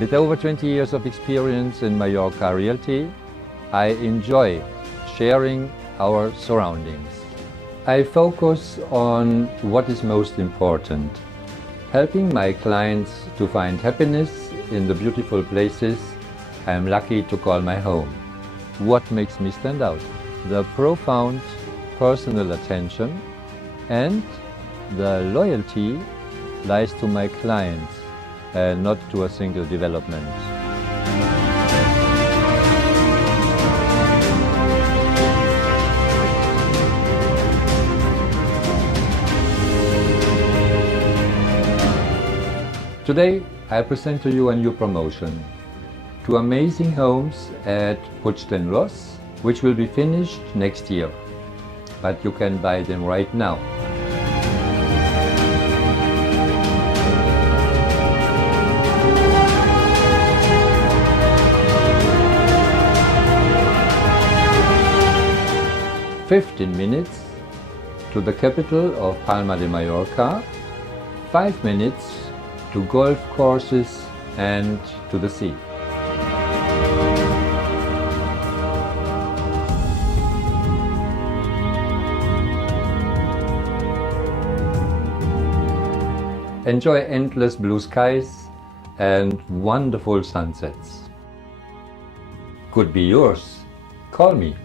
With over 20 years of experience in Mallorca realty, I enjoy sharing our surroundings. I focus on what is most important, helping my clients to find happiness in the beautiful places I am lucky to call my home. What makes me stand out? The profound personal attention and the loyalty lies to my clients and not to a single development. Today I present to you a new promotion. 2 amazing homes at Ross, which will be finished next year. But you can buy them right now. "15 minutes to the capital of Palma de Mallorca, 5 minutes to golf courses and to the sea." Enjoy endless blue skies and wonderful sunsets. Could be yours. Call me.